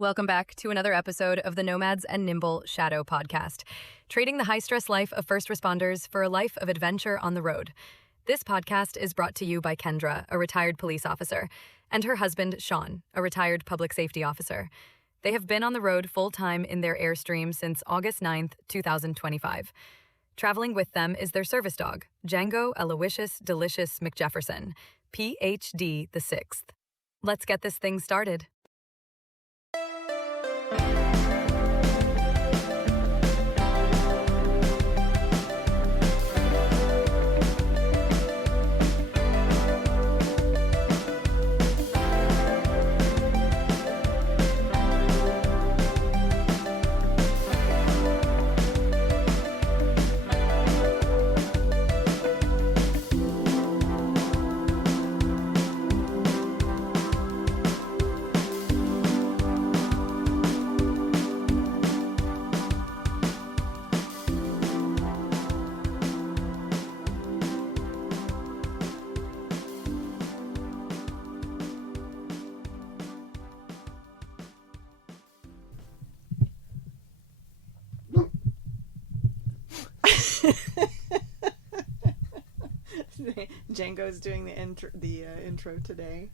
Welcome back to another episode of the Nomads and Nimble Shadow podcast, trading the high-stress life of first responders for a life of adventure on the road. This podcast is brought to you by Kendra, a retired police officer, and her husband, Sean, a retired public safety officer. They have been on the road full-time in their Airstream since August 9th, 2025. Traveling with them is their service dog, Django Aloysius Delicious McJefferson, PhD the 6th. Let's get this thing started. Django's doing the intro today.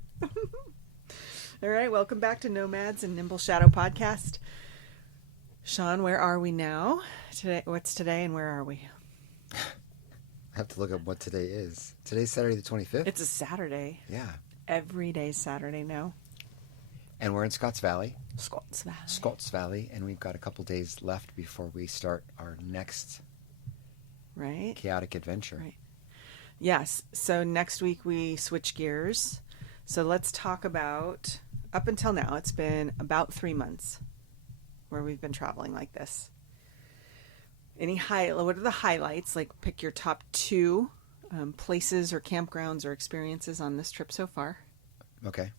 All right, welcome back to Nomads and Nimble Shadow podcast. Sean, where are we now? Today, what's today, and where are we? I have to look up what today is. Today's Saturday the 25th? It's a Saturday. Yeah. Every day's Saturday now. And we're in Scotts Valley. Scotts Valley. And we've got a couple days left before we start our next chaotic adventure. Right. Yes. So next week we switch gears. So let's talk about, up until now, it's been about 3 months where we've been traveling like this. What are the highlights? Like, pick your top two places or campgrounds or experiences on this trip so far. Okay.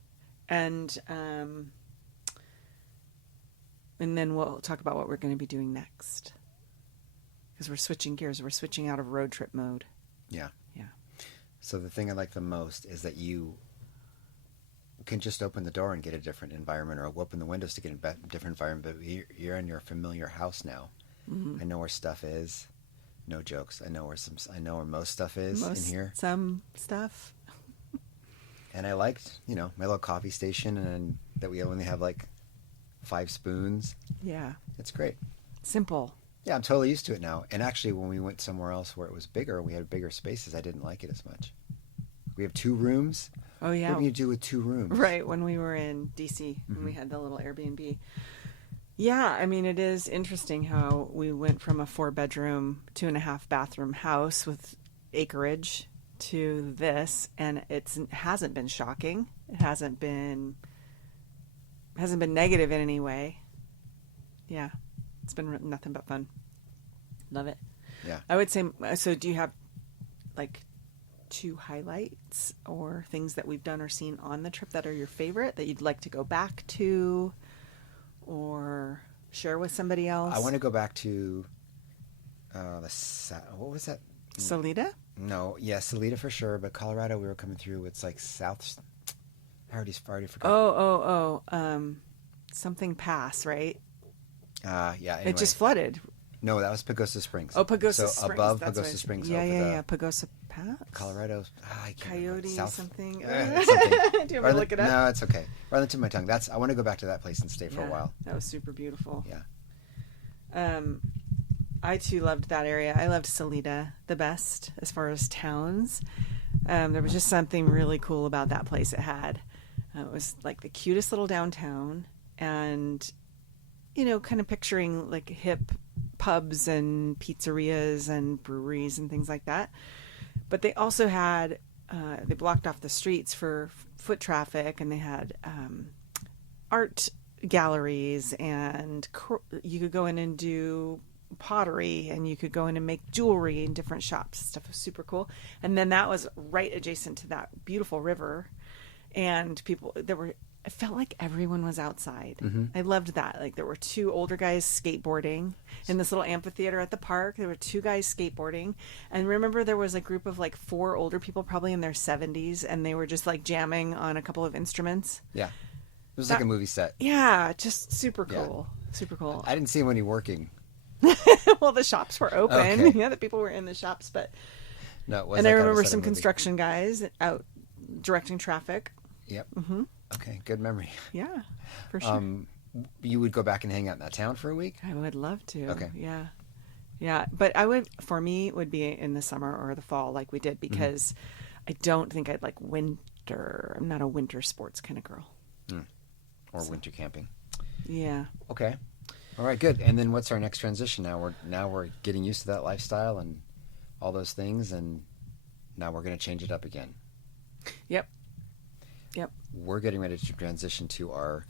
And then we'll talk about what we're going to be doing next. Because we're switching gears. We're switching out of road trip mode. Yeah. Yeah. So the thing I like the most is that you can just open the door and get a different environment, or open the windows to get a different environment, but you're in your familiar house now. Mm-hmm. I know where stuff is. No jokes. I know where most stuff is in here. Some stuff. And I liked, my little coffee station, and that we only have like 5 spoons. Yeah. It's great. Simple. Yeah, I'm totally used to it now. And actually, when we went somewhere else where it was bigger, we had bigger spaces, I didn't like it as much. We have 2 rooms. Oh, yeah. What do you do with 2 rooms? Right, when we were in D.C., when we had the little Airbnb. Yeah, I mean, it is interesting how we went from a 4-bedroom, 2.5-bathroom house with acreage to this, and it hasn't been shocking. It hasn't been negative in any way. Yeah. It's been nothing but fun. Love it. Yeah. I would say, so do you have like 2 highlights or things that we've done or seen on the trip that are your favorite that you'd like to go back to or share with somebody else? I want to go back to what was that? Salida? No. Yeah, Salida for sure. But Colorado, we were coming through. It's like south. I already forgot. Something Pass, right? Yeah. Anyway. It just flooded. No, that was Pagosa Springs. Oh, Pagosa Springs. So above Pagosa Springs. Yeah. Pagosa Pass? Colorado. Coyote South, something. something. Do you want to look it up? No, it's okay. Right on the tip of my tongue. I want to go back to that place and stay for a while. That was super beautiful. Yeah. I too loved that area. I loved Salida the best as far as towns. There was just something really cool about that place. It was like the cutest little downtown, and kind of picturing like hip pubs and pizzerias and breweries and things like that. But they also had, they blocked off the streets for foot traffic, and they had art galleries, and you could go in and do pottery, and you could go in and make jewelry in different shops. Stuff was super cool. And then that was right adjacent to that beautiful river, and it felt like everyone was outside. Mm-hmm. I loved that. Like, there were 2 older guys skateboarding in this little amphitheater at the park. There were 2 guys skateboarding. And remember, there was a group of like 4 older people, probably in their 70s, and they were just like jamming on a couple of instruments. Yeah. was like a movie set. Yeah, just super cool. Yeah. Super cool. I didn't see any working. Well, the shops were open. Okay. Yeah, the people were in the shops, but No, it was and I like remember set of some movie. construction guys out directing traffic. Yep. Mm-hmm. Okay, good memory. Yeah, for sure. You would go back and hang out in that town for a week? I would love to. Okay. Yeah. Yeah, but for me, it would be in the summer or the fall like we did, because I don't think I'd like winter. I'm not a winter sports kind of girl. Or winter camping. Yeah. Okay. All right, good. And then what's our next transition now? We're getting used to that lifestyle and all those things, and now we're going to change it up again. Yep. We're getting ready to transition to our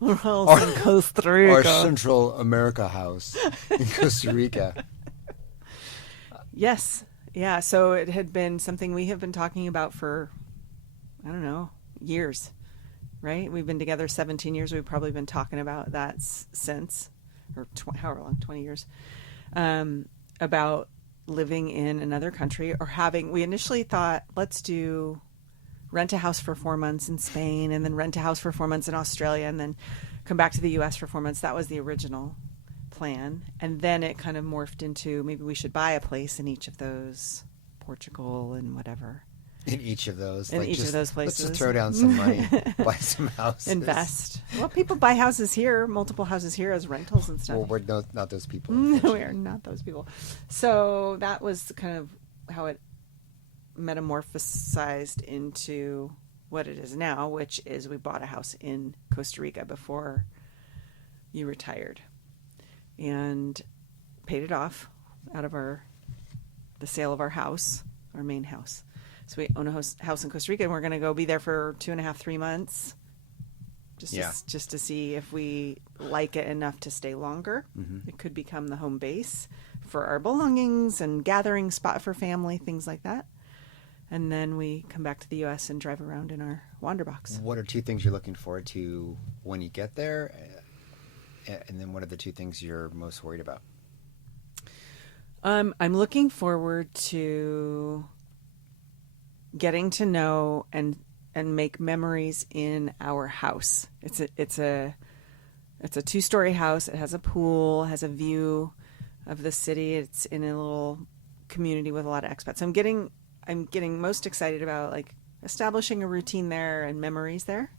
House in Costa Rica. our Central America house in Costa Rica. Yes. Yeah. So it had been something we have been talking about for, I don't know, years, right? We've been together 17 years. We've probably been talking about that since, or however long, 20 years, about living in another country or we initially thought, let's rent a house for 4 months in Spain and then rent a house for 4 months in Australia and then come back to the US for 4 months. That was the original plan. And then it kind of morphed into maybe we should buy a place in each of those, Portugal and whatever. In each of those. In each of those places. Let's just throw down some money, buy some houses. Invest. Well, people buy houses here, multiple houses here as rentals and stuff. Well, we're not those people. No, we are not those people. So that was kind of how it metamorphosized into what it is now, which is we bought a house in Costa Rica before you retired and paid it off out of the sale of our house, our main house. So we own a house in Costa Rica, and we're going to go be there for 2.5, 3 months, just to see if we like it enough to stay longer. It could become the home base for our belongings and gathering spot for family, things like that. And then we come back to the U.S. and drive around in our Wanderbox. What are 2 things you're looking forward to when you get there? And then what are the 2 things you're most worried about? I'm looking forward to getting to know and make memories in our house. It's a 2-story house. It has a pool, has a view of the city. It's in a little community with a lot of expats. I'm getting most excited about like establishing a routine there and memories there,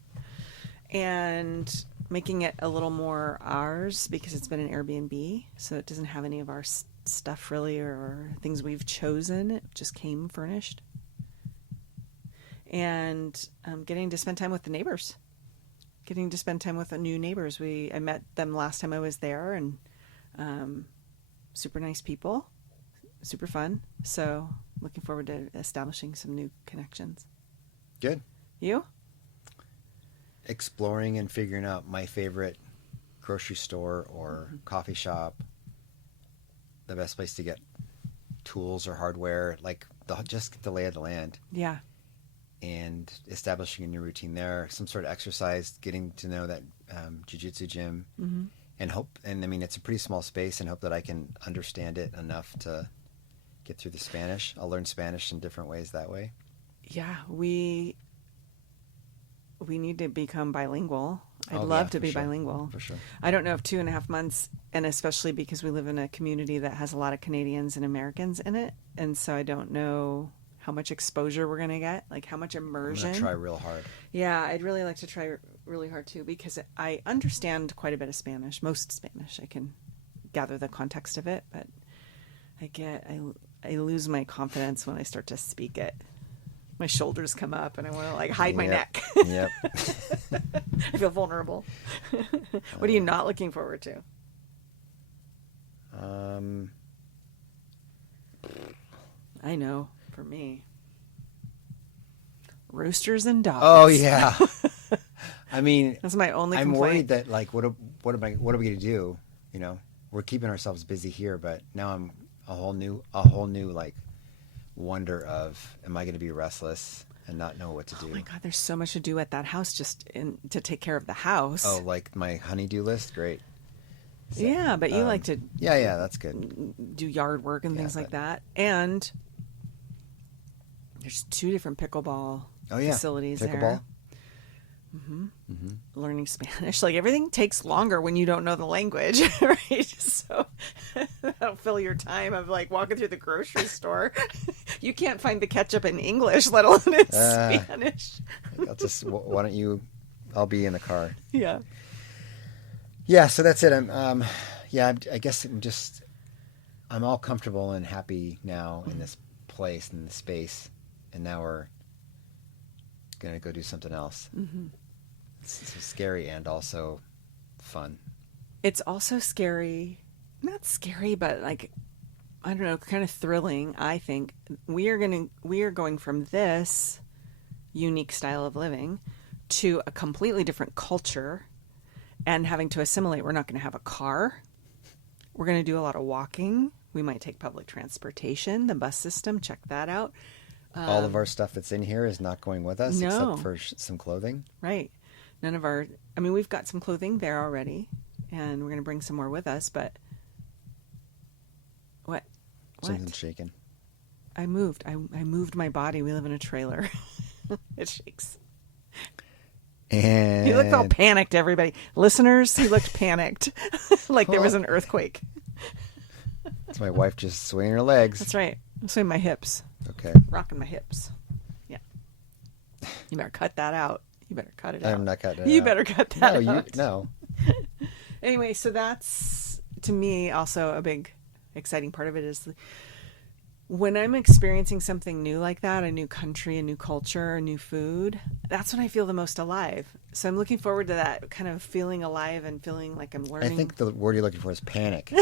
and making it a little more ours because it's been an Airbnb, so it doesn't have any of our stuff really or things we've chosen. It just came furnished. And getting to spend time with the neighbors, getting to spend time with the new neighbors. I met them last time I was there, and super nice people, super fun. So looking forward to establishing some new connections. Good. You? Exploring and figuring out my favorite grocery store or coffee shop, the best place to get tools or hardware, like just get the lay of the land. Yeah. And establishing a new routine there, some sort of exercise, getting to know that jiu-jitsu gym, and I mean, it's a pretty small space, and hope that I can understand it enough to get through the Spanish. I'll learn Spanish in different ways that way. Yeah, we need to become bilingual. I'd love to be bilingual. For sure. I don't know if 2.5 months, and especially because we live in a community that has a lot of Canadians and Americans in it, and so I don't know how much exposure we're going to get, like how much immersion. I'm going to try real hard. Yeah, I'd really like to try really hard too, because I understand quite a bit of Spanish, most Spanish. I can gather the context of it, but I lose my confidence when I start to speak it. My shoulders come up and I want to like hide my neck. Yep. I feel vulnerable. What are you not looking forward to? I know, for me. Roosters and dogs. Oh yeah. I mean, that's my only I'm complaint. worried that like what are we going to do? You know, we're keeping ourselves busy here, but now I'm a whole new like wonder of, am I going to be restless and not know what to do? Oh my God, there's so much to do at that house to take care of the house. Oh, like my honey-do list? Great. So, yeah, but you like to yeah, that's good. do yard work and things like that. And there's 2 different pickleball facilities there. learning Spanish. Like everything takes longer when you don't know the language, right? So that'll fill your time of like walking through the grocery store. You can't find the ketchup in English, let alone in Spanish. Why don't you, I'll be in the car. Yeah. Yeah. So that's it. I guess I'm all comfortable and happy now in this place, in this space. And now we're going to go do something else. Mm-hmm. It's scary and also fun. It's also scary, not scary, but like, I don't know, kind of thrilling. I think we are going from this unique style of living to a completely different culture and having to assimilate. We're not going to have a car. We're going to do a lot of walking. We might take public transportation, the bus system, check that out. All of our stuff that's in here is not going with us except for some clothing. Right. We've got some clothing there already, and we're going to bring some more with us, but what? Something's shaking. I moved my body. We live in a trailer. It shakes. And he looked all panicked, everybody. Listeners, he looked panicked. Like there was an earthquake. It's my wife just swinging her legs. That's right. I'm swinging my hips. Okay. Rocking my hips. Yeah. You better cut that out. You better cut it out. I'm not cutting it You out. better cut that out. No. Anyway, so that's, to me, also a big, exciting part of it is when I'm experiencing something new like that, a new country, a new culture, a new food, that's when I feel the most alive. So I'm looking forward to that kind of feeling alive and feeling like I'm learning. I think the word you're looking for is panic.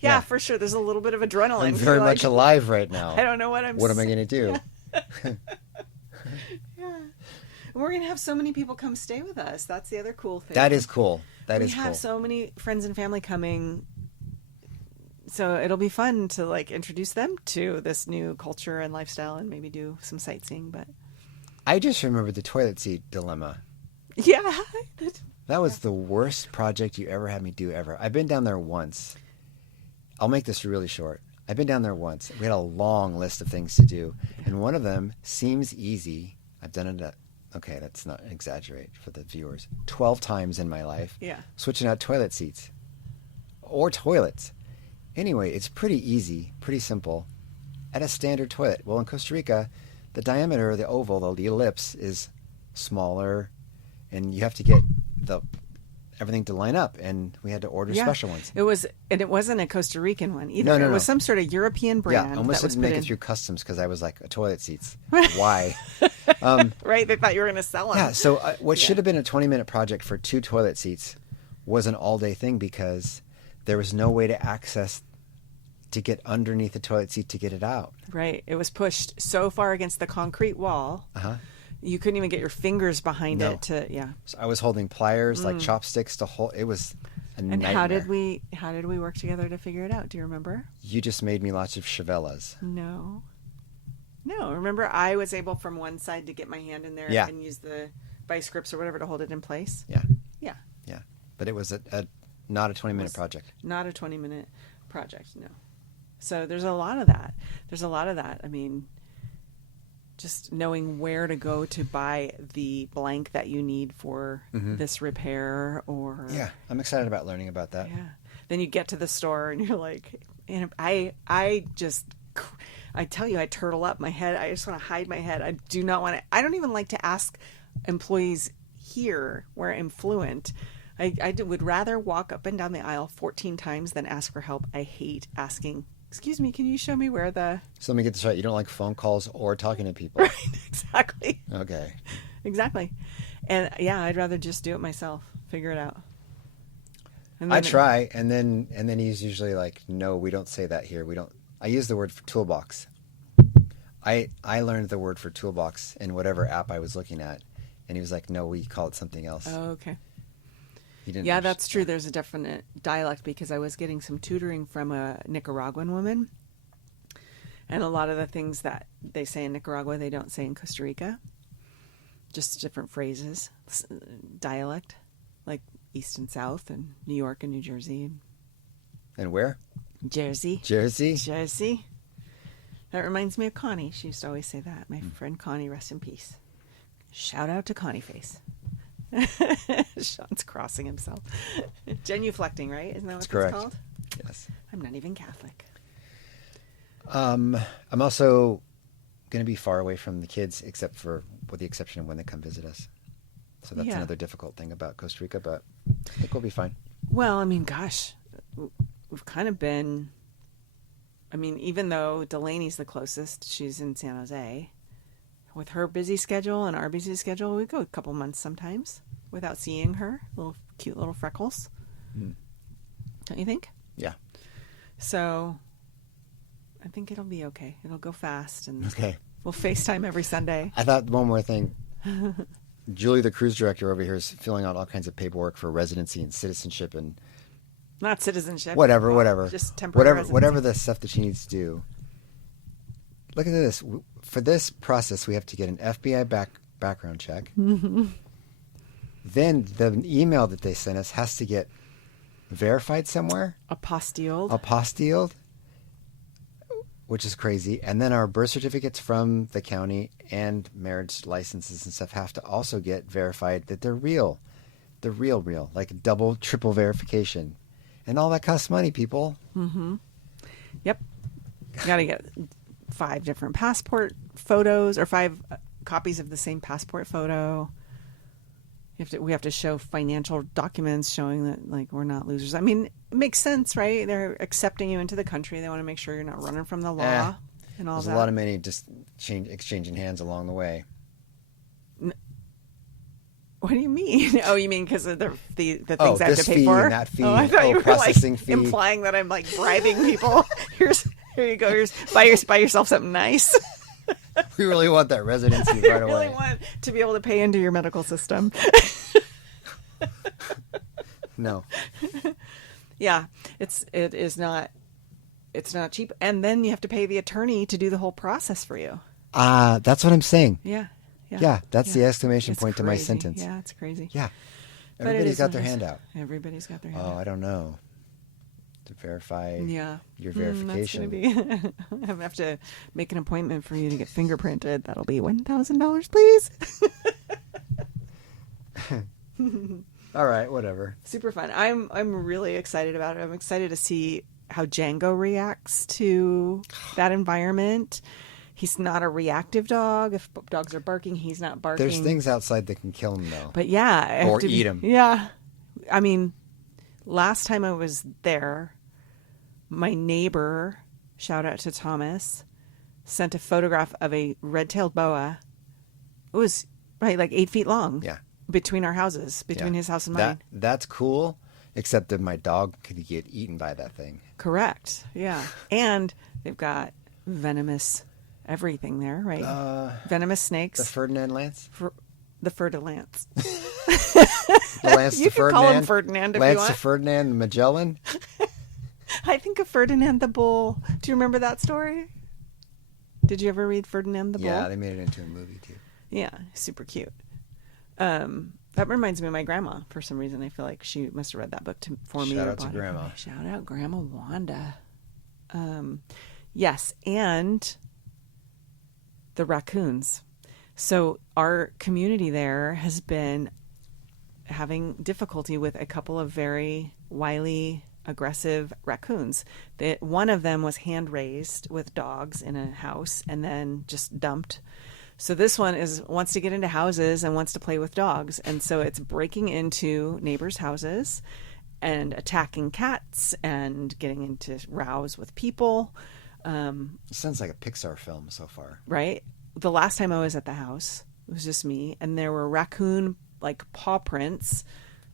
Yeah, for sure. There's a little bit of adrenaline. I'm very much alive right now. I don't know what What am I going to do? Yeah. And we're going to have so many people come stay with us. That's the other cool thing. That is cool. We have so many friends and family coming. So it'll be fun to like introduce them to this new culture and lifestyle and maybe do some sightseeing. But I just remember the toilet seat dilemma. Yeah. That was the worst project you ever had me do ever. I've been down there once. I'll make this really short. I've been down there once. We had a long list of things to do. And one of them seems easy. I've done it, okay, that's not exaggerate for the viewers, 12 times in my life. Yeah. Switching out toilet seats. Or toilets. Anyway, it's pretty easy, pretty simple. At a standard toilet. Well, in Costa Rica, the diameter of the oval, the ellipse, is smaller. And you have to get everything to line up, and we had to order special ones. It wasn't a Costa Rican one either. No. It was some sort of European brand. Yeah, almost that was didn't make put it in. through customs because I was like, toilet seats. Why? Right? They thought you were going to sell them. Yeah, so what should have been a 20-minute project for 2 toilet seats was an all-day thing because there was no way to get underneath the toilet seat to get it out. Right. It was pushed so far against the concrete wall. You couldn't even get your fingers behind it to, So I was holding pliers, like chopsticks to hold. It was a nightmare. How did we work together to figure it out? Do you remember? You just made me lots of chevellas. No. Remember I was able from one side to get my hand in there and use the vice grips or whatever to hold it in place. Yeah. Yeah. Yeah. But it was not a 20-minute project. Not a 20-minute project, no. So there's a lot of that. I mean, just knowing where to go to buy the blank that you need for this repair or... Yeah, I'm excited about learning about that. Yeah. Then you get to the store and you're like... And I tell you, I turtle up my head. I just want to hide my head. I do not want to... I don't even like to ask employees here where I'm fluent. I would rather walk up and down the aisle 14 times than ask for help. I hate asking... Excuse me, can you show me where the... So let me get this right. You don't like phone calls or talking to people. Right, exactly. Okay. Exactly. And yeah, I'd rather just do it myself. Figure it out. And I try, and then he's usually like, no, we don't say that here. We don't... I use the word for toolbox. I learned the word for toolbox in whatever app I was looking at. And he was like, no, we call it something else. Oh, okay. Yeah, that's true. There's a definite dialect because I was getting some tutoring from a Nicaraguan woman. And a lot of the things that they say in Nicaragua, they don't say in Costa Rica. Just different phrases, dialect, like East and South and New York and New Jersey. And where? Jersey. Jersey? Jersey. That reminds me of Connie. She used to always say that. My friend Connie, rest in peace. Shout out to Connie Face. Sean's crossing himself. Genuflecting, right? Isn't that what it's correct. called? Yes. I'm not even Catholic. I'm also going to be far away from the kids, with the exception of when they come visit us. So that's another difficult thing about Costa Rica, but I think we'll be fine. Well, I mean, gosh, we've kind of been, I mean, even though Delaney's the closest, she's in San Jose. With her busy schedule and our busy schedule, we go a couple months sometimes without seeing her. Cute little freckles. Don't you think? Yeah. So I think it'll be okay. It'll go fast, and Okay. we'll FaceTime every Sunday. I thought one more thing. Julie, the cruise director over here, is filling out all kinds of paperwork for residency and citizenship and Not citizenship. whatever. Just temporary residency. Whatever the stuff that she needs to do. Look at this. For this process, we have to get an FBI background check. Then the email that they sent us has to get verified somewhere. Apostilled. Which is crazy. And then our birth certificates from the county and marriage licenses and stuff have to also get verified that they're real. They're real. Like double, triple verification. And all that costs money, people. Mm-hmm. Yep. You got to get 5 different passport photos or 5 copies of the same passport photo. We have to show financial documents showing that, like, we're not losers. I mean, it makes sense, right? They're accepting you into the country. They want to make sure you're not running from the law and all that. There's a lot of money just exchanging hands along the way. What do you mean? Oh, you mean because of the things I have this to pay fee for? and that fee. Oh, I thought you were processing like fee. implying that I'm like bribing people. Here you go. Here's buy yourself something nice. We really want that residency I right really away. want to be able to pay into your medical system. No. Yeah, it is not. It's not cheap, and then you have to pay the attorney to do the whole process for you. That's what I'm saying. Yeah. That's the exclamation It's point to my crazy. sentence. Yeah, it's crazy. Yeah. But Everybody's is got what their it is. hand out. Everybody's got their hand Oh, out. I don't know. To verify your That's verification. gonna be. I have to make an appointment for you to get fingerprinted. That'll be $1,000, please. All right, whatever. Super fun. I'm really excited about it. I'm excited to see how Django reacts to that environment. He's not a reactive dog. If dogs are barking, he's not barking. There's things outside that can kill him, though. But yeah, I have Or to eat 'em. Yeah, I mean, last time I was there, my neighbor, shout out to Thomas, sent a photograph of a red-tailed boa. It was like 8 feet long. Yeah. Between our houses, between his house and mine. That's cool, except that my dog could get eaten by that thing. Correct. Yeah. And they've got venomous everything there, right? Venomous snakes. The Ferdinand Lance? The Fer-de-Lance. The Lance You to can Ferdinand? call him Ferdinand if you Lance want. to Ferdinand Magellan? I think of Ferdinand the Bull. Do you remember that story? Did you ever read Ferdinand the Bull? Yeah, they made it into a movie, too. Yeah, super cute. That reminds me of my grandma. For some reason, I feel like she must have read that book for me. Shout or out to bought it for Grandma. me. Shout out Grandma Wanda. Yes, and the raccoons. So our community there has been having difficulty with a couple of very wily, aggressive raccoons. One of them was hand raised with dogs in a house and then just dumped. So this one wants to get into houses and wants to play with dogs. And so it's breaking into neighbors' houses and attacking cats and getting into rows with people. It sounds like a Pixar film so far. Right? The last time I was at the house, it was just me, and there were raccoon paw prints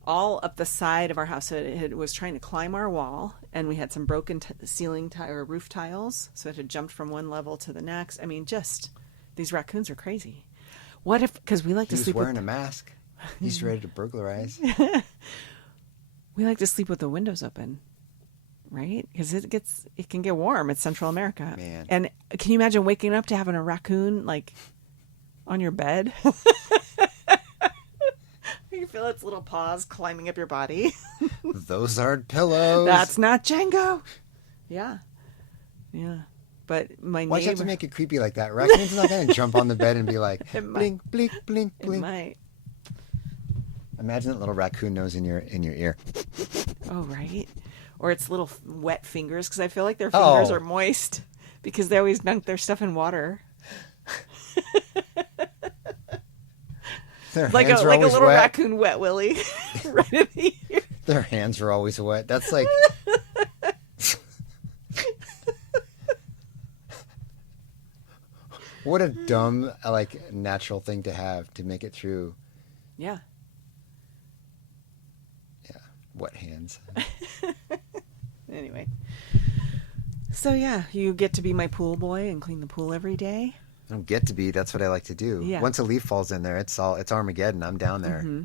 all up the side of our house. So it was trying to climb our wall, and we had some broken ceiling or roof tiles, so it had jumped from one level to the next. I mean, just these raccoons are crazy. What if, because we like to He was sleep wearing a mask. He's ready to burglarize. we like to sleep with the windows open, right? Because it can get warm. It's Central America. Man. And can you imagine waking up to having a raccoon on your bed? You feel its little paws climbing up your body. Those aren't pillows. That's not Django. Yeah. But my Why'd you have neighbor, to make it creepy like that? Raccoon's not going to jump on the bed and be like, It might. blink, blink, blink, it blink. might. Imagine that little raccoon nose in your ear. Oh, right. Or its little wet fingers, because I feel like their fingers Oh. are moist because they always dunk their stuff in water. Their Like a hands are always little wet. raccoon wet willy right in the ear. Their hands are always wet. That's like... What a dumb, like, natural thing to have to make it through. Yeah. Yeah, wet hands. Anyway. So yeah, you get to be my pool boy and clean the pool every day. I don't get to be. That's what I like to do. Yeah. Once a leaf falls in there, it's Armageddon. I'm down there. Mm-hmm.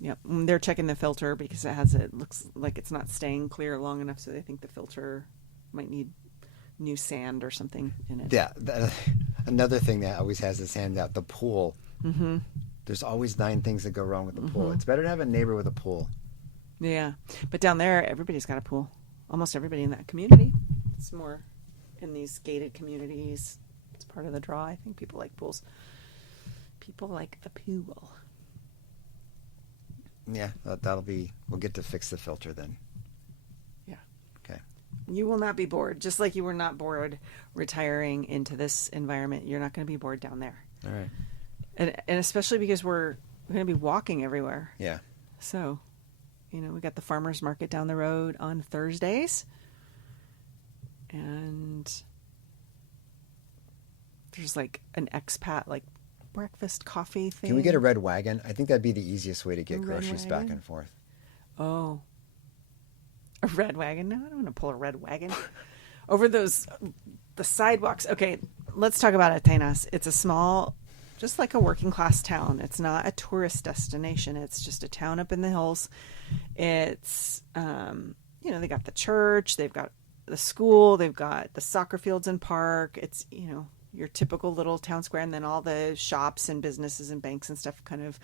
Yep. They're checking the filter because it looks like it's not staying clear long enough, so they think the filter might need new sand or something in it. Yeah. Another thing that always has its hand out, the pool. Mm-hmm. There's always 9 things that go wrong with the pool. It's better to have a neighbor with a pool. Yeah. But down there, everybody's got a pool. Almost everybody in that community. It's more in these gated communities. It's part of the draw. I think people like pools. People like the pool. Yeah, that'll be... We'll get to fix the filter then. Yeah. Okay. You will not be bored. Just like you were not bored retiring into this environment, you're not going to be bored down there. All right. And especially because we're going to be walking everywhere. Yeah. So, we got the farmer's market down the road on Thursdays. And there's like an expat, like breakfast coffee thing. Can we get a red wagon? I think that'd be the easiest way to get A red groceries back wagon? and forth. Oh. A red wagon? No, I don't want to pull a red wagon. Over the sidewalks. Okay, let's talk about Atenas. It's a small, just like a working class town. It's not a tourist destination. It's just a town up in the hills. It's, they got the church, they've got the school, they've got the soccer fields and park. It's, your typical little town square, and then all the shops and businesses and banks and stuff kind of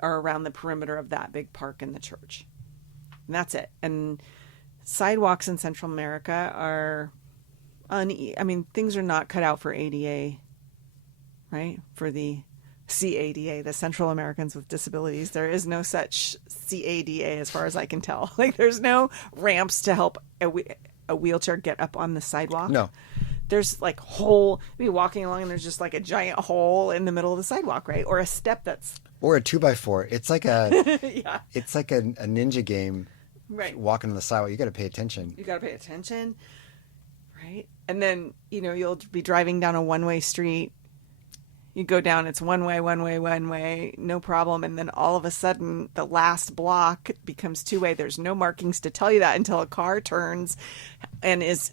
are around the perimeter of that big park and the church. And that's it. And sidewalks in Central America are things are not cut out for ADA, right? For the CADA, the Central Americans with Disabilities. There is no such CADA as far as I can tell. Like, there's no ramps to help a wheelchair get up on the sidewalk. No. There's like you'd be walking along and there's just like a giant hole in the middle of the sidewalk, right? Or a step that's... Or a 2x4. It's like a... Yeah. It's like a ninja game. Right. Walking on the sidewalk. You got to pay attention. You got to pay attention, right? And then, you'll be driving down a one-way street. You go down, it's one way, no problem. And then all of a sudden, the last block becomes 2-way. There's no markings to tell you that until a car turns and is,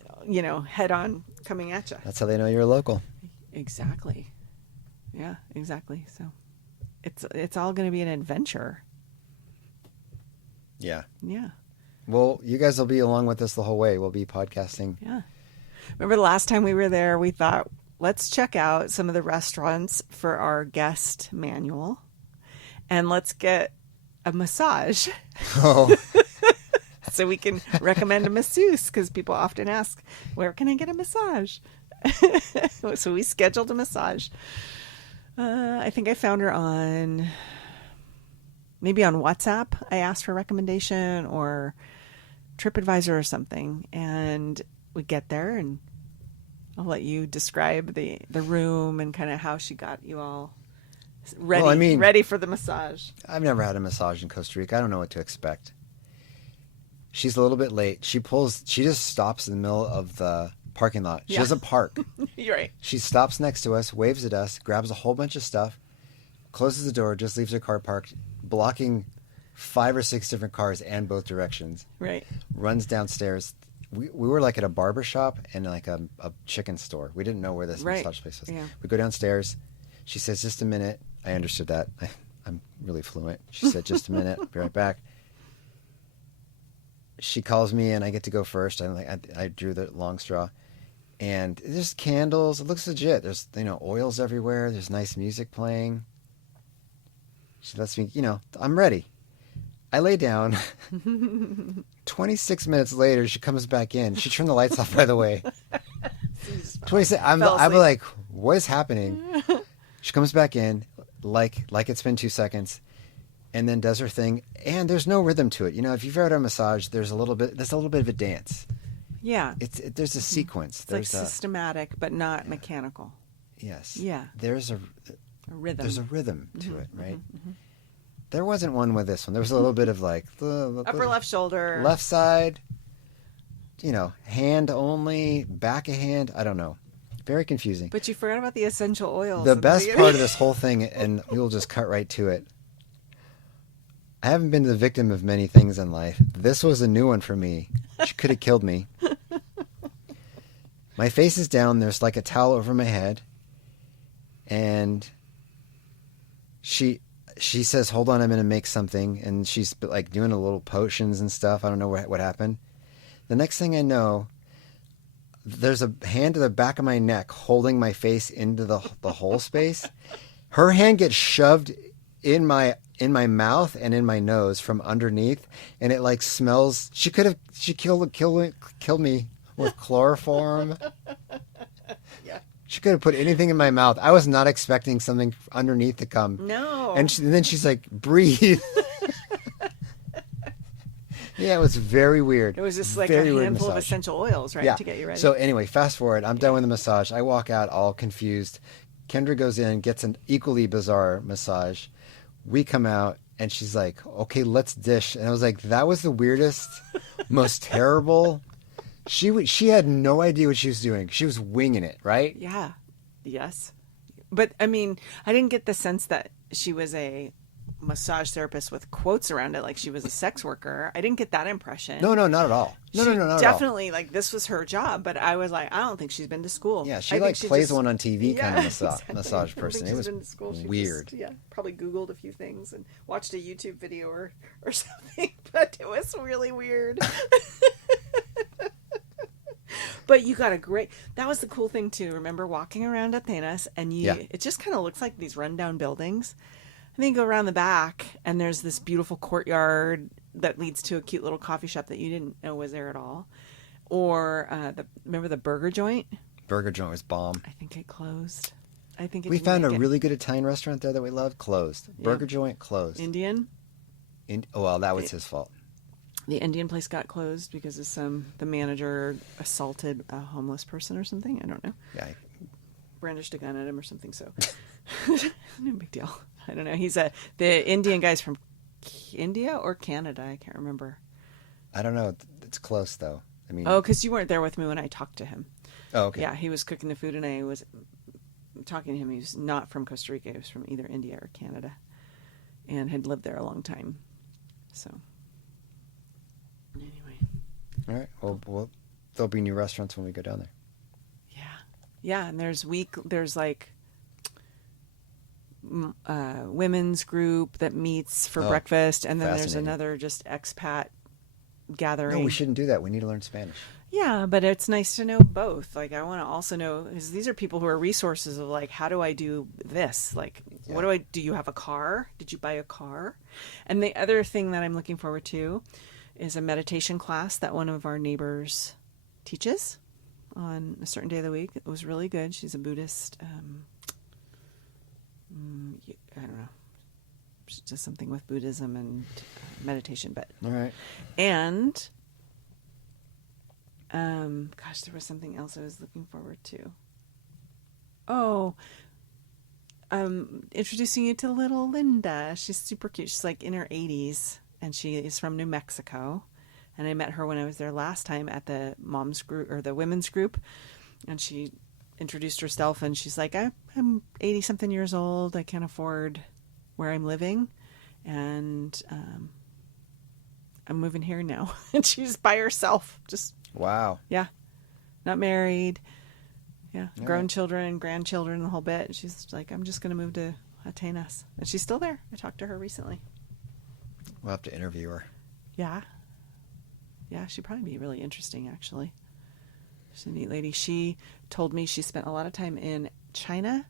head on coming at you. That's how they know you're a local. Exactly. Yeah, exactly. So it's all going to be an adventure. Yeah. Yeah. Well, you guys will be along with us the whole way. We'll be podcasting. Yeah. Remember the last time we were there, we thought, let's check out some of the restaurants for our guest manual and let's get a massage Oh, so we can recommend a masseuse, because people often ask, where can I get a massage? So we scheduled a massage. I think I found her on WhatsApp. I asked for a recommendation, or TripAdvisor or something. And we get there, and I'll let you describe the room and kind of how she got you all ready, ready for the massage. I've never had a massage in Costa Rica. I don't know what to expect. She's a little bit late. She just stops in the middle of the parking lot. She doesn't park. You're right. She stops next to us, waves at us, grabs a whole bunch of stuff, closes the door, just leaves her car parked, blocking 5 or 6 different cars and both directions. Right. Runs downstairs. We were like at a barber shop and like a chicken store. We didn't know where this massage place was. Yeah. We go downstairs. She says, just a minute. I understood that. I'm really fluent. She said, just a minute. I'll be right back. She calls me and I get to go first. I drew the long straw. And there's candles. It looks legit. There's, oils everywhere. There's nice music playing. She lets me, I'm ready. I lay down. 26 minutes later, she comes back in. She turned the lights off, by the way. 26. I'm Fell asleep. like, what is happening? She comes back in, like it's been 2 seconds, and then does her thing. And there's no rhythm to it. You know, if you've ever had a massage, there's a little bit of a dance. Yeah. There's a sequence. It's There's like systematic, but not mechanical. Yes. Yeah. There's a rhythm. There's a rhythm to it, right? There wasn't one with this one. There was a little bit of like Upper left shoulder. left side, you know, hand only, back of hand. I don't know. Very confusing. But you forgot about the essential oils. The best part of this whole thing, and we'll just cut right to it. I haven't been the victim of many things in life. This was a new one for me. She could have killed me. My face is down. There's like a towel over my head. And she says, hold on, I'm going to make something. And she's like doing a little potions and stuff. I don't know what happened. The next thing I know, there's a hand to the back of my neck holding my face into the hole space. Her hand gets shoved in my mouth and in my nose from underneath, and it like smells. She killed me with chloroform. Yeah. She could have put anything in my mouth. I was not expecting something underneath to come. No. And then she's like, breathe. Yeah, it was very weird. It was just like Very a weird handful of massage. essential oils, right, Yeah. to get you ready. So anyway, fast forward. I'm done with the massage. I walk out all confused. Kendra goes in, gets an equally bizarre massage. We come out, and she's like, okay, let's dish. And I was like, that was the weirdest, most terrible. She had no idea what she was doing. She was winging it, right? Yeah. Yes. But, I mean, I didn't get the sense that she was a massage therapist with quotes around it, like she was a sex worker. I didn't get that impression. No, not at all. No, not at all. Definitely, like, this was her job, but I was like, I don't think she's been to school. Yeah, I she think like plays just- one on TV kind of exactly. massage I don't person. think It she's was been to school. She weird. Just, probably Googled a few things and watched a YouTube video or something, but it was really weird. But you got that was the cool thing too. Remember walking around Athenas and it just kind of looks like these rundown buildings. And then you go around the back and there's this beautiful courtyard that leads to a cute little coffee shop that you didn't know was there at all. Or remember the burger joint? Burger joint was bomb. I think it closed. I think We found a really good Italian restaurant there that we loved. Closed. Yeah. Burger joint closed. Indian. Well, that was his fault. The Indian place got closed because of the manager assaulted a homeless person or something. I don't know. Yeah. Brandished a gun at him or something. So no big deal. I don't know. He's the Indian guy's from India or Canada. I can't remember. I don't know. It's close though. I mean. Oh, because you weren't there with me when I talked to him. Oh, okay. Yeah, he was cooking the food and I was talking to him. He was not from Costa Rica. He was from either India or Canada and had lived there a long time. So anyway. All right. Well, there'll be new restaurants when we go down there. Yeah, and there's like women's group that meets for breakfast, and then there's fascinating. another just expat gathering. No, we shouldn't do that. We need to learn Spanish. Yeah, but it's nice to know both. Like, I want to also know, because these are people who are resources of like, how do I do this? Like, what do you have a car? Did you buy a car? And the other thing that I'm looking forward to is a meditation class that one of our neighbors teaches on a certain day of the week. It was really good. She's a Buddhist. I don't know. She does something with Buddhism and meditation, but All right. and gosh, there was something else I was looking forward to. Oh, introducing you to little Linda. She's super cute. She's like in her 80s, and she is from New Mexico. And I met her when I was there last time at the mom's group or the women's group. And she introduced herself and she's like, I'm 80 something years old. I can't afford where I'm living. And I'm moving here now. And she's by herself. Just, Wow. yeah. Not married. Yeah. All Grown right. children, grandchildren, the whole bit. And she's like, I'm just going to move to Atenas. And she's still there. I talked to her recently. We'll have to interview her. Yeah. Yeah, she'd probably be really interesting, actually. She's a neat lady. She told me she spent a lot of time in China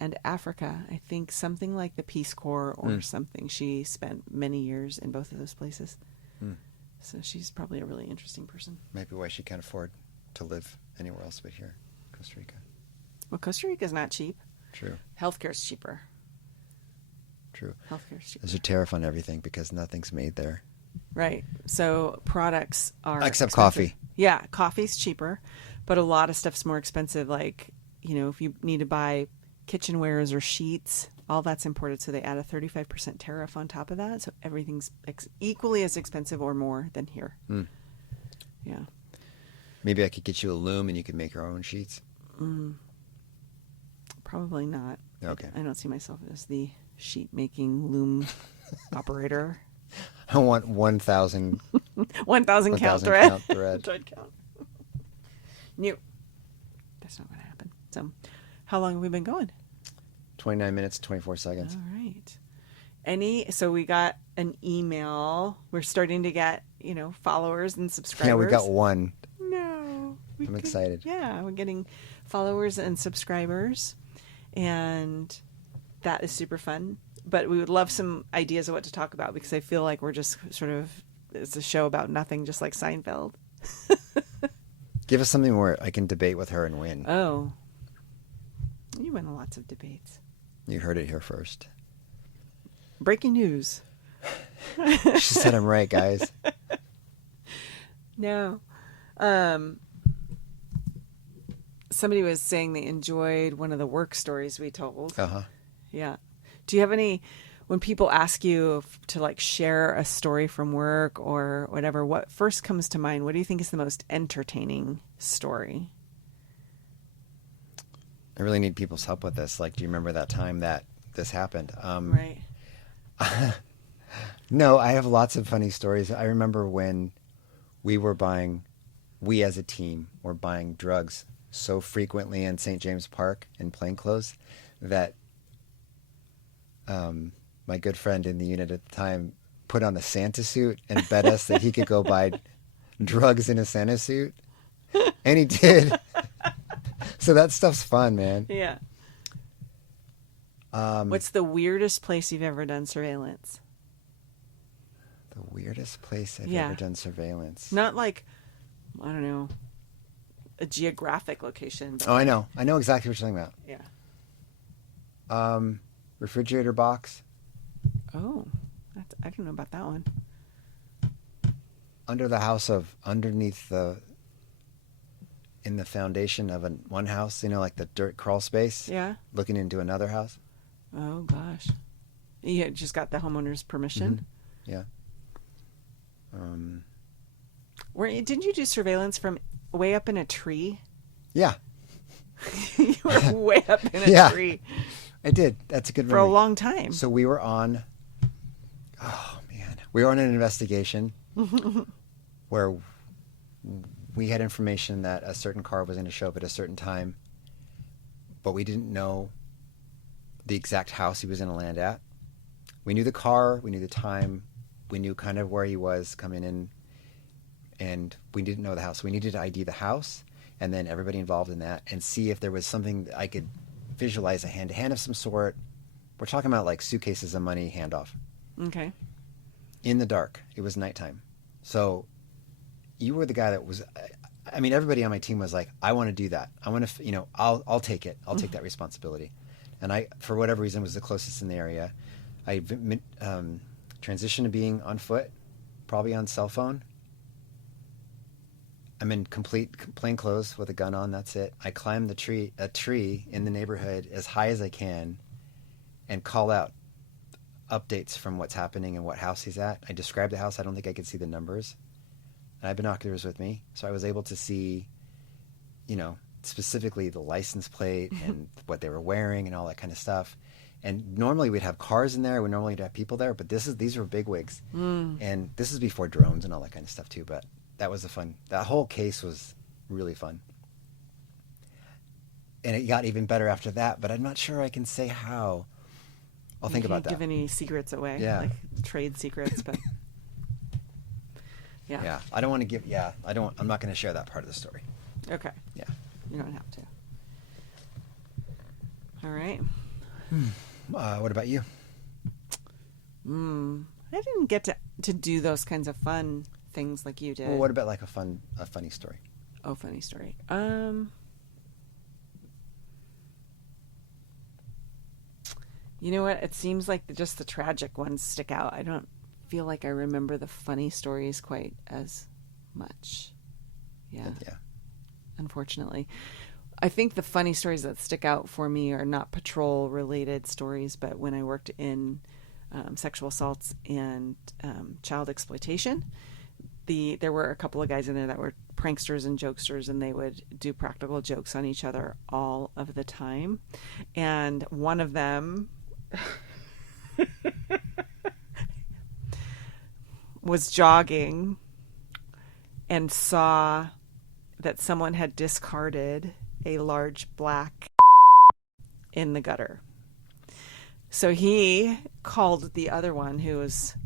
and Africa. I think something like the Peace Corps or something. She spent many years in both of those places. So she's probably a really interesting person. Maybe why she can't afford to live anywhere else but here. Costa Rica. Well, Costa Rica's not cheap. True. Healthcare's cheaper. True. Healthcare's cheaper. There's a tariff on everything because nothing's made there. Right. So products are except expensive. coffee. Yeah, coffee's cheaper, but a lot of stuff's more expensive. Like, if you need to buy kitchenwares or sheets, all that's imported. So they add a 35% tariff on top of that. So everything's equally as expensive or more than here. Mm. Yeah. Maybe I could get you a loom and you could make your own sheets. Probably not. Okay. I don't see myself as the sheet making loom operator. I want 1,000 1,000 count 1,000 thread. count thread. Thread count. New. That's not going to happen. So, how long have we been going? 29 minutes, 24 seconds. All right. So we got an email. We're starting to get, followers and subscribers. Yeah, we got one. No. I'm excited. Yeah, we're getting followers and subscribers. And that is super fun. But we would love some ideas of what to talk about because I feel like we're just sort of, it's a show about nothing, just like Seinfeld. Give us something where I can debate with her and win. Oh. You win lots of debates. You heard it here first. Breaking news. She said I'm right, guys. No. Somebody was saying they enjoyed one of the work stories we told. Uh-huh. Yeah. Do you have any, when people ask you to share a story from work or whatever, what first comes to mind? What do you think is the most entertaining story? I really need people's help with this. Do you remember that time that this happened? Right. No, I have lots of funny stories. I remember when we as a team were buying drugs so frequently in St. James Park in plainclothes that my good friend in the unit at the time put on a Santa suit and bet us that he could go buy drugs in a Santa suit. And he did. So that stuff's fun, man. Yeah. What's the weirdest place you've ever done surveillance? The weirdest place I've ever done surveillance. Not I don't know, a geographic location. But I know. I know exactly what you're talking about. Yeah. Refrigerator box. Oh, I don't know about that one. Underneath in the foundation of one house, the dirt crawl space. Yeah. Looking into another house. Oh, gosh. You just got the homeowner's permission? Mm-hmm. Yeah. Didn't you do surveillance from way up in a tree? Yeah. You were way up in a tree. I did. That's a good For memory. a long time. So we were on an investigation where we had information that a certain car was going to show up at a certain time, but we didn't know the exact house he was going to land at. We knew the car, we knew the time, we knew kind of where he was coming in, and we didn't know the house. We needed to ID the house, and then everybody involved in that, and see if there was something that I could visualize, a hand-to-hand of some sort. We're talking about suitcases of money handoff. Okay. In the dark. It was nighttime. So you were the guy that was, everybody on my team was like, I want to do that. I want to, I'll take it. I'll take that responsibility. And I, for whatever reason, was the closest in the area. I transitioned to being on foot, probably on cell phone. I'm in complete plain clothes with a gun on. That's it. I climb a tree in the neighborhood as high as I can and call out updates from what's happening and what house he's at. I described the house. I don't think I could see the numbers. I had binoculars with me, so I was able to see, specifically the license plate and what they were wearing and all that kind of stuff. And normally we'd have cars in there. We normally would have people there, but these were bigwigs. And this is before drones and all that kind of stuff too. But that was that whole case was really fun. And it got even better after that, but I'm not sure I can say how. I'll think about that. Give any secrets away, like trade secrets, but yeah. I don't want to give. Yeah, I'm not going to share that part of the story. Okay. Yeah. You don't have to. All right. What about you? I didn't get to do those kinds of fun things like you did. Well, what about a funny story? Oh, funny story. You know what? It seems like just the tragic ones stick out. I don't feel like I remember the funny stories quite as much. Yeah. Yeah. Unfortunately. I think the funny stories that stick out for me are not patrol related stories, but when I worked in sexual assaults and child exploitation, there were a couple of guys in there that were pranksters and jokesters, and they would do practical jokes on each other all of the time. And one of them was jogging and saw that someone had discarded a large black in the gutter. So he called the other one, who was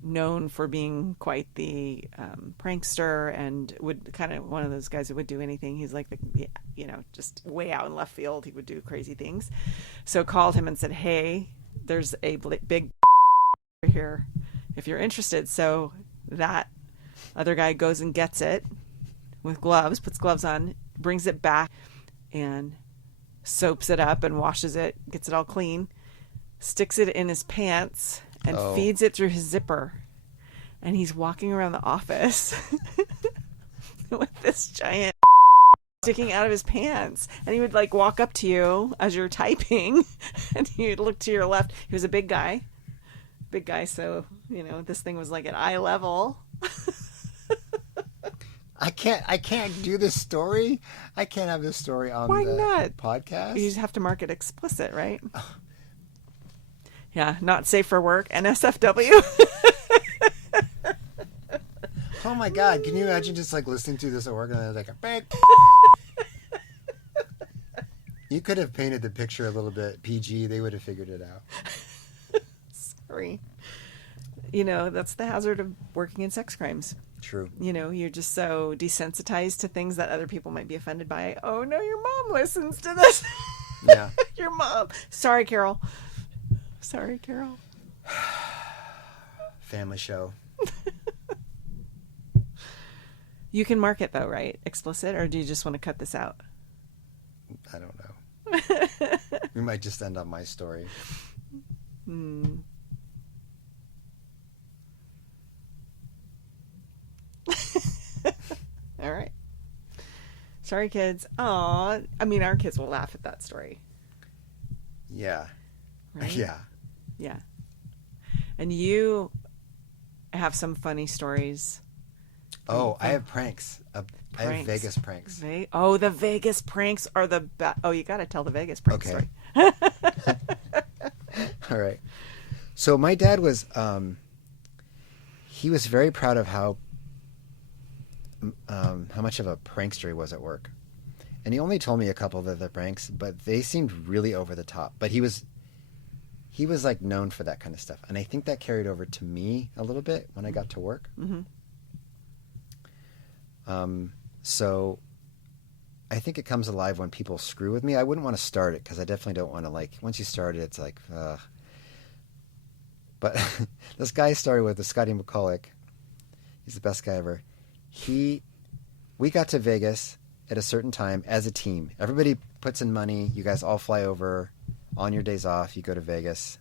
known for being quite the prankster and would kind of one of those guys that would do anything. He's like, just way out in left field. He would do crazy things. So called him and said, hey, there's a big here if you're interested. So that other guy goes and gets it with gloves, puts gloves on, brings it back and soaps it up and washes it, gets it all clean, sticks it in his pants and feeds it through his zipper. And he's walking around the office with this giant sticking out of his pants. And he would like walk up to you as you're typing and you'd look to your left. He was a big guy. So, this thing was like at eye level. I can't do this story. I can't have this story on Why the not? podcast. You just have to mark it explicit, right? Yeah, not safe for work. NSFW. Oh my God! Can you imagine just like listening to this at work and like a bang? You could have painted the picture a little bit PG. They would have figured it out. Sorry. That's the hazard of working in sex crimes. True. You're just so desensitized to things that other people might be offended by. Oh no, your mom listens to this. Yeah. Your mom. Sorry, Carol. Family show. You can mark it though, right? Explicit, or do you just want to cut this out? I don't know. We might just end on my story. All right. Sorry, kids. Aw. I mean, our kids will laugh at that story. Yeah. Right? Yeah. Yeah. And you have some funny stories. Oh, I have pranks. I have Vegas pranks. The Vegas pranks are the best. Oh, you got to tell the Vegas prank story. All right. So my dad was, he was very proud of how much of a prankster he was at work. And he only told me a couple of the pranks, but they seemed really over the top. But he was like known for that kind of stuff. And I think that carried over to me a little bit when I got to work. Mm-hmm. So I think it comes alive when people screw with me. I wouldn't want to start it because I definitely don't want to once you start it, it's like, But this guy started with Scotty McCulloch. He's the best guy ever. We got to Vegas at a certain time as a team. Everybody puts in money. You guys all fly over on your days off. You go to Vegas.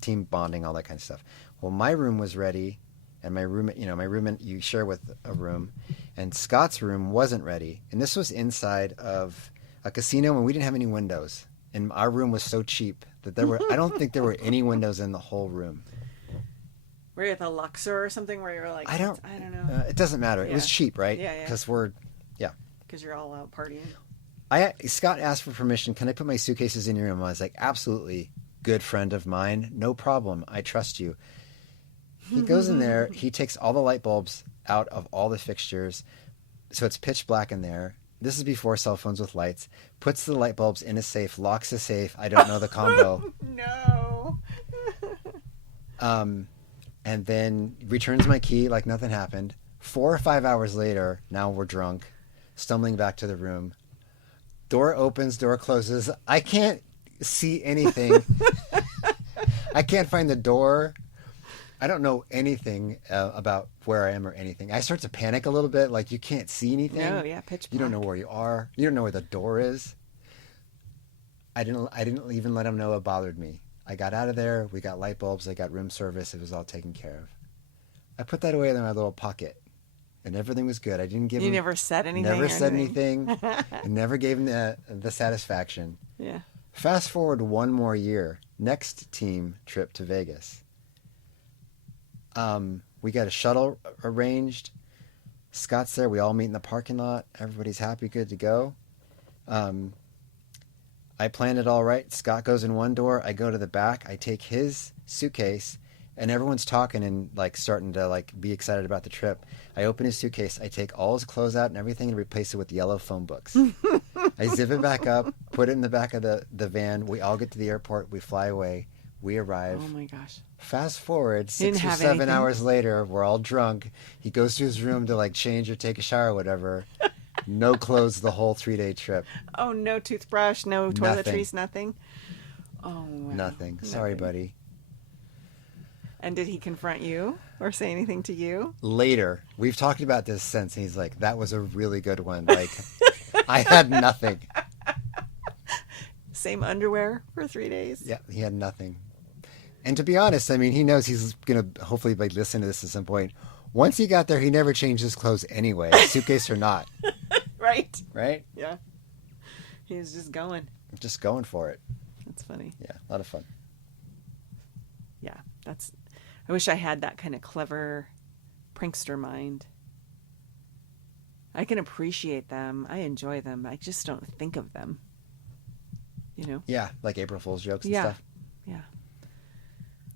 Team bonding, all that kind of stuff. Well, my room was ready, and my roommate, you share with a room, and Scott's room wasn't ready. And this was inside of a casino, and we didn't have any windows. And our room was so cheap that I don't think there were any windows in the whole room. Were you at the Luxor or something where you're like, I don't know. It doesn't matter. Yeah. It was cheap, right? Yeah. Because because you're all out partying. Scott asked for permission. Can I put my suitcases in your room? I was like, absolutely. Good friend of mine. No problem. I trust you. He goes in there. He takes all the light bulbs out of all the fixtures. So it's pitch black in there. This is before cell phones with lights. Puts the light bulbs in a safe. Locks the safe. I don't know the combo. No. And then returns my key like nothing happened. 4 or 5 hours later, now we're drunk, stumbling back to the room. Door opens, door closes. I can't see anything. I can't find the door. I don't know anything about where I am or anything. I start to panic a little bit, like you can't see anything. No, yeah, pitch black. You don't know where you are. You don't know where the door is. I didn't even let him know it bothered me. I got out of there. We got light bulbs. I got room service. It was all taken care of. I put that away in my little pocket, and everything was good. I didn't give him... You never said anything? Never said anything. I never gave him the satisfaction. Yeah. Fast forward one more year. Next team trip to Vegas. We got a shuttle arranged. Scott's there. We all meet in the parking lot. Everybody's happy, good to go. I planned it all right. Scott goes in one door. I go to the back. I take his suitcase, and everyone's talking and like starting to like be excited about the trip. I open his suitcase. I take all his clothes out and everything and replace it with yellow phone books. I zip it back up, put it in the back of the van. We all get to the airport. We fly away. We arrive. Oh my gosh. Fast forward 6 or 7 hours later, we're all drunk. He goes to his room to like change or take a shower or whatever. No clothes the whole 3-day trip. Oh, no toothbrush, no toiletries, nothing? Oh, wow. Nothing. Sorry, buddy. And did he confront you or say anything to you? Later. We've talked about this since. And he's like, that was a really good one. Like, I had nothing. Same underwear for 3 days? Yeah, he had nothing. And to be honest, I mean, he knows he's going to hopefully like, listen to this at some point. Once he got there, he never changed his clothes anyway, suitcase or not. Right? Right? Yeah. He was just going. Just going for it. That's funny. Yeah, a lot of fun. Yeah, I wish I had that kind of clever prankster mind. I can appreciate them. I enjoy them. I just don't think of them. You know? Yeah, like April Fool's jokes and yeah. stuff. Yeah.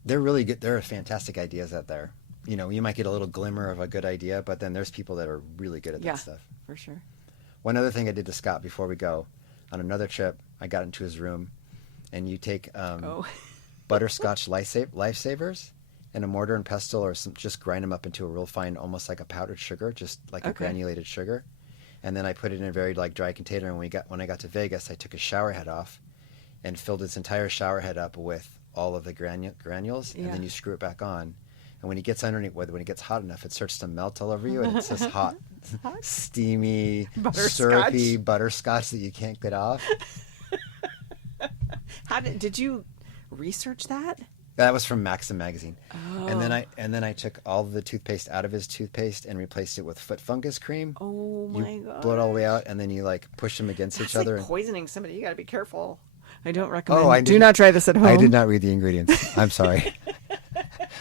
They're really good. There are fantastic ideas out there. You know, you might get a little glimmer of a good idea, but then there's people that are really good at that stuff. For sure. One other thing I did to Scott before we go, on another trip, I got into his room, and you take butterscotch lifesavers and a mortar and pestle, or just grind them up into a real fine, almost like a powdered sugar, just like a granulated sugar. And then I put it in a very like dry container. And when I got to Vegas, I took his shower head off and filled its entire shower head up with all of the granules, and then you screw it back on. And when he gets underneath, when it gets hot enough, it starts to melt all over you, and it's this hot, steamy, syrupy butterscotch that you can't get off. Did you research that? That was from Maxim magazine. Oh. And then I took all of the toothpaste out of his toothpaste and replaced it with foot fungus cream. Oh my god! Blow it all the way out, and then you like push them against each other. Like poisoning somebody. You got to be careful. I don't recommend. Do not try this at home. I did not read the ingredients. I'm sorry.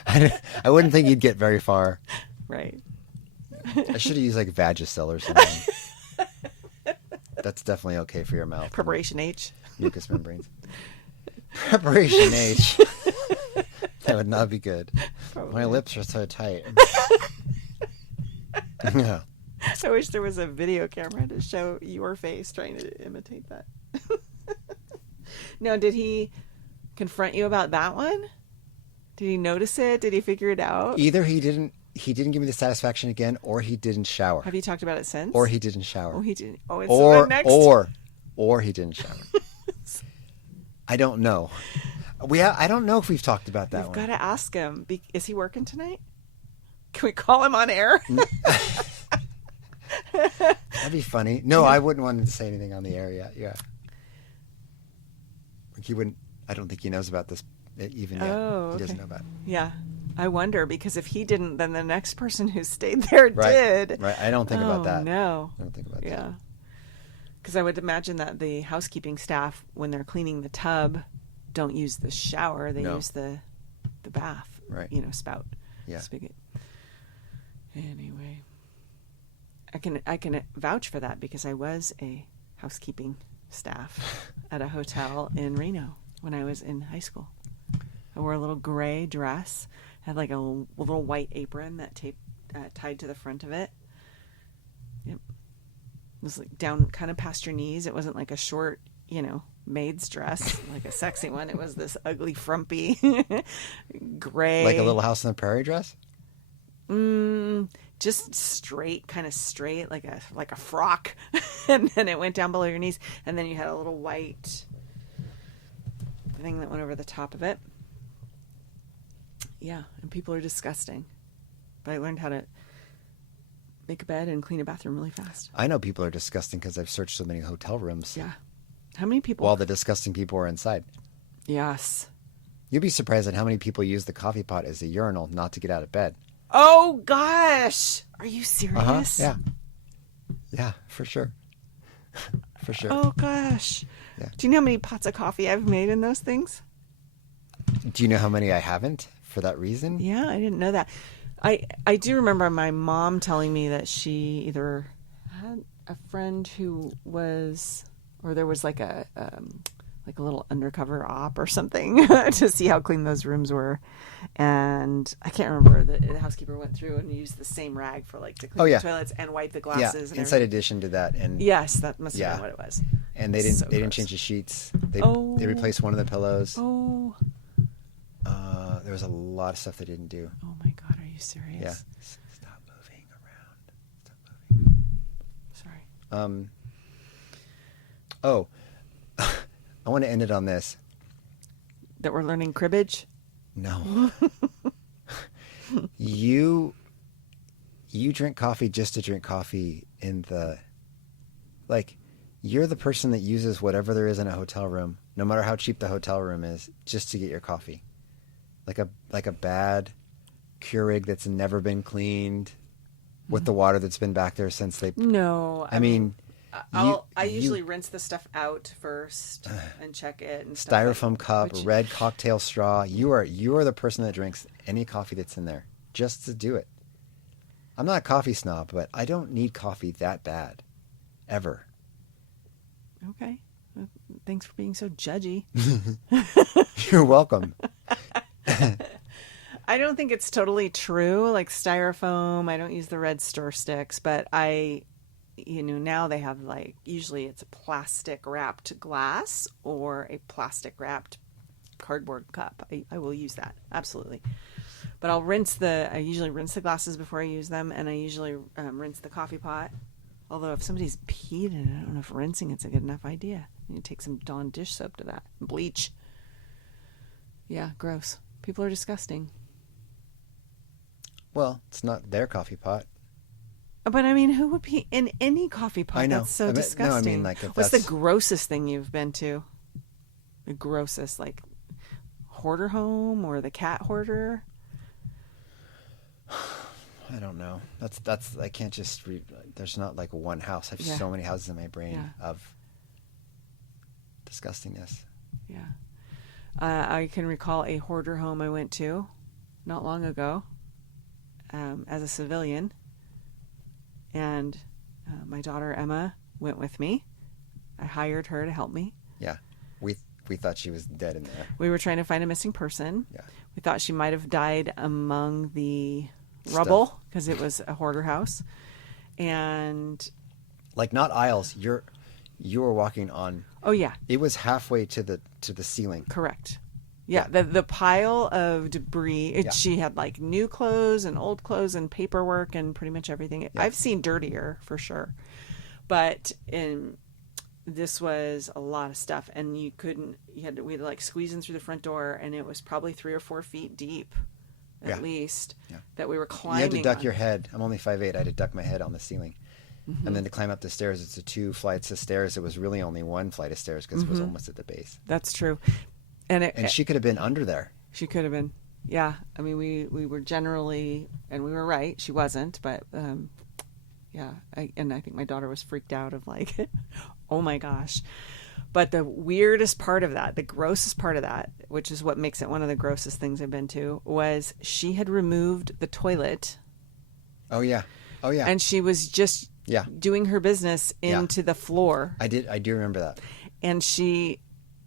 I wouldn't think you'd get very far. Right. I should have used like Vagisil or something. That's definitely okay for your mouth. Preparation H. Mucous membranes. Preparation H. That would not be good. Probably. My lips are so tight. Yeah. I wish there was a video camera to show your face trying to imitate that. Now, did he confront you about that one? Did he notice it? Did he figure it out? Either he didn't give me the satisfaction again, or he didn't shower. Have you talked about it since? Or he didn't shower. Oh, he didn't. Oh, it's the next. Or he didn't shower. I don't know. I don't know if we've talked about that one. You've got to ask him. Is he working tonight? Can we call him on air? That'd be funny. No, I wouldn't want him to say anything on the air yet. Yeah. He wouldn't. I don't think he knows about this even yet. Oh, He doesn't know about it. Yeah. I wonder, because if he didn't, then the next person who stayed there did. Right. I don't think about that. No. I don't think about that. Yeah. Because I would imagine that the housekeeping staff, when they're cleaning the tub, don't use the shower. They use the bath, right? Spout, spigot. Anyway, I can vouch for that because I was a housekeeping staff at a hotel in Reno when I was in high school. I wore a little gray dress, had like a little white apron that tied to the front of it. Yep. It was like down kind of past your knees. It wasn't like a short, maid's dress, like a sexy one. It was this ugly, frumpy, gray. Like a Little House on the Prairie dress? Just straight, kind of straight, like a frock. And then it went down below your knees. And then you had a little white thing that went over the top of it. Yeah, and people are disgusting. But I learned how to make a bed and clean a bathroom really fast. I know people are disgusting because I've searched so many hotel rooms. Yeah. How many people? While the disgusting people are inside. Yes. You'd be surprised at how many people use the coffee pot as a urinal not to get out of bed. Oh, gosh. Are you serious? Yeah. Yeah, for sure. For sure. Oh, gosh. Yeah. Do you know how many pots of coffee I've made in those things? Do you know how many I haven't for that reason? Yeah, I didn't know that. I do remember my mom telling me that she either had a friend who was, or there was like a little undercover op or something to see how clean those rooms were. And I can't remember, the housekeeper went through and used the same rag for like to clean the toilets and wipe the glasses. Yeah, and inside addition to that. And yes, that must have been what it was. And they didn't gross. change the sheets. They replaced one of the pillows. Oh. There was a lot of stuff they didn't do. Oh my God, are you serious? Yeah. Stop moving around. Stop moving. Sorry. Oh, I want to end it on this. That we're learning cribbage? No. You drink coffee just to drink coffee you're the person that uses whatever there is in a hotel room, no matter how cheap the hotel room is, just to get your coffee. Like a bad Keurig that's never been cleaned with the water that's been back there since they... No. I mean... I usually rinse the stuff out first and check it. And styrofoam cup, red cocktail straw. You are the person that drinks any coffee that's in there just to do it. I'm not a coffee snob, but I don't need coffee that bad, ever. Okay. Well, thanks for being so judgy. You're welcome. I don't think it's totally true. Like styrofoam, I don't use the red stir sticks, but now they have usually it's a plastic wrapped glass or a plastic wrapped cardboard cup. I will use that. Absolutely. But I usually rinse the glasses before I use them. And I usually rinse the coffee pot. Although if somebody's peed in it, I don't know if rinsing it's a good enough idea. You take some Dawn dish soap to that. Bleach. Yeah, gross. People are disgusting. Well, it's not their coffee pot. But I mean, who would be in any coffee pot? I know. That's so disgusting. No, I mean, what's the grossest thing you've been to? The grossest, hoarder home or the cat hoarder? I don't know. That's I can't just read. There's not one house. I have so many houses in my brain of disgustingness. Yeah. I can recall a hoarder home I went to not long ago as a civilian. And my daughter, Emma, went with me. I hired her to help me. Yeah. We thought she was dead in there. We were trying to find a missing person. Yeah. We thought she might have died among the rubble because it was a hoarder house. And... not aisles. You were walking on... Oh, yeah. It was halfway to the ceiling. Correct. Yeah, the pile of debris. She had new clothes and old clothes and paperwork and pretty much everything. Yeah. I've seen dirtier for sure, but this was a lot of stuff, and we had to squeeze in through the front door, and it was probably 3 or 4 feet deep, at least that we were climbing. You had to duck your head. I'm only 5'8". I had to duck my head on the ceiling, and then to climb up the stairs. It's 2 flights of stairs. It was really only 1 flight of stairs because it was almost at the base. That's true. And she could have been under there. She could have been. Yeah. I mean, we were generally, and we were right. She wasn't, but yeah. I think my daughter was freaked out of oh my gosh. But the weirdest part of that, the grossest part of that, which is what makes it one of the grossest things I've been to, was she had removed the toilet. Oh, yeah. Oh, yeah. And she was just doing her business into the floor. I do remember that. And she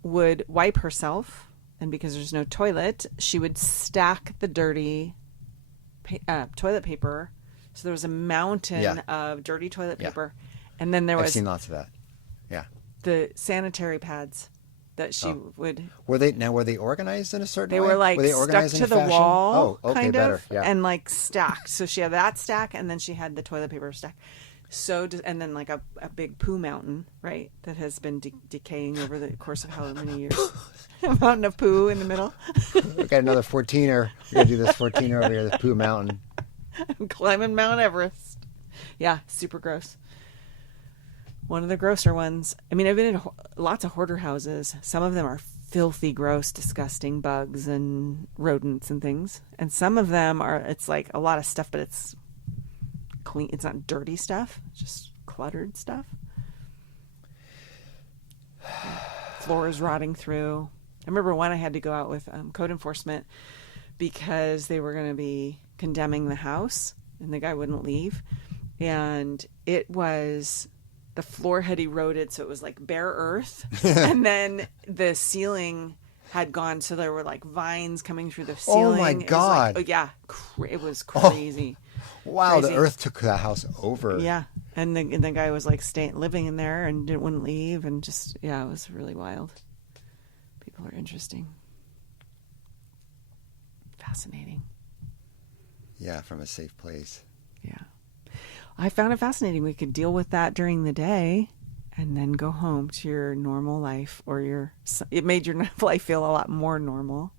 would wipe herself, and because there's no toilet, she would stack the dirty toilet paper. So there was a mountain of dirty toilet paper, and then there was... I've seen lots of that. Yeah. The sanitary pads that she would... Were they organized in a certain way? They were stuck to the wall, okay, kind better. of, Yeah. and stacked. So she had that stack, and then she had the toilet paper stack. And then a big poo mountain, right, that has been decaying over the course of however many years. A mountain of poo in the middle. We got another 14er. We're going to do this 14er over here, the poo mountain. I'm climbing Mount Everest. Yeah, super gross. One of the grosser ones. I mean, I've been in lots of hoarder houses. Some of them are filthy, gross, disgusting bugs and rodents and things. And some of them are, it's like a lot of stuff, but it's clean. It's not dirty stuff, it's just cluttered stuff. Floors rotting through. I remember one I had to go out with code enforcement because they were going to be condemning the house and the guy wouldn't leave. And it was, the floor had eroded, so it was like bare earth. And then the ceiling had gone, so there were like vines coming through the ceiling. Oh my God. It was like, oh yeah, it was crazy. Oh, wow, crazy. The earth took the house over. Yeah. And the guy was like living in there and wouldn't leave, and just, yeah, it was really wild. People are interesting. Fascinating. Yeah, from a safe place. Yeah. I found it fascinating. We could deal with that during the day and then go home to your normal life, or it made your life feel a lot more normal.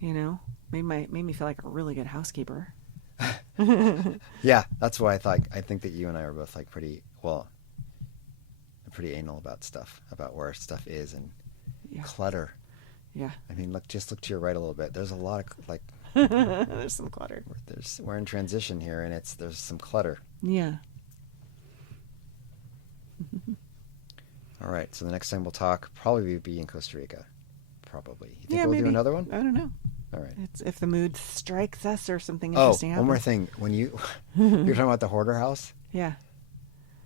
You know, made me feel like a really good housekeeper. Yeah, that's why I think that you and I are both like pretty anal about stuff, about where stuff is, and clutter. Yeah. I mean, just look to your right a little bit. There's a lot of like there's some clutter. We're in transition here, and there's some clutter. Yeah. All right, so the next time we'll talk, probably be in Costa Rica. Probably. You think we'll maybe do another one? I don't know. All right. It's if the mood strikes us or something interesting happens. One more thing. When you're talking about the hoarder house. Yeah.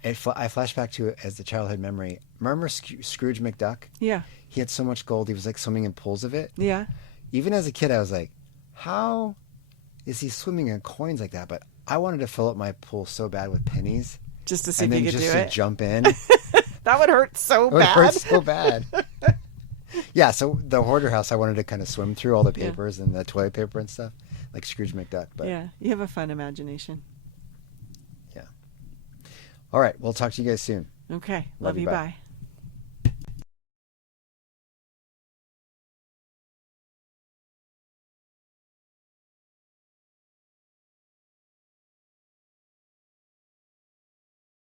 I flash back to it as the childhood memory. Remember Scrooge McDuck? Yeah. He had so much gold. He was like swimming in pools of it. Yeah. Even as a kid, I was like, how is he swimming in coins like that? But I wanted to fill up my pool so bad with pennies. Just to see if you could do it. And then just to jump in. That would hurt so bad. It would hurt so bad. Yeah, so the hoarder house, I wanted to kind of swim through all the papers and the toilet paper and stuff, like Scrooge McDuck. But yeah, you have a fun imagination. Yeah. All right, we'll talk to you guys soon. Okay, love you, bye.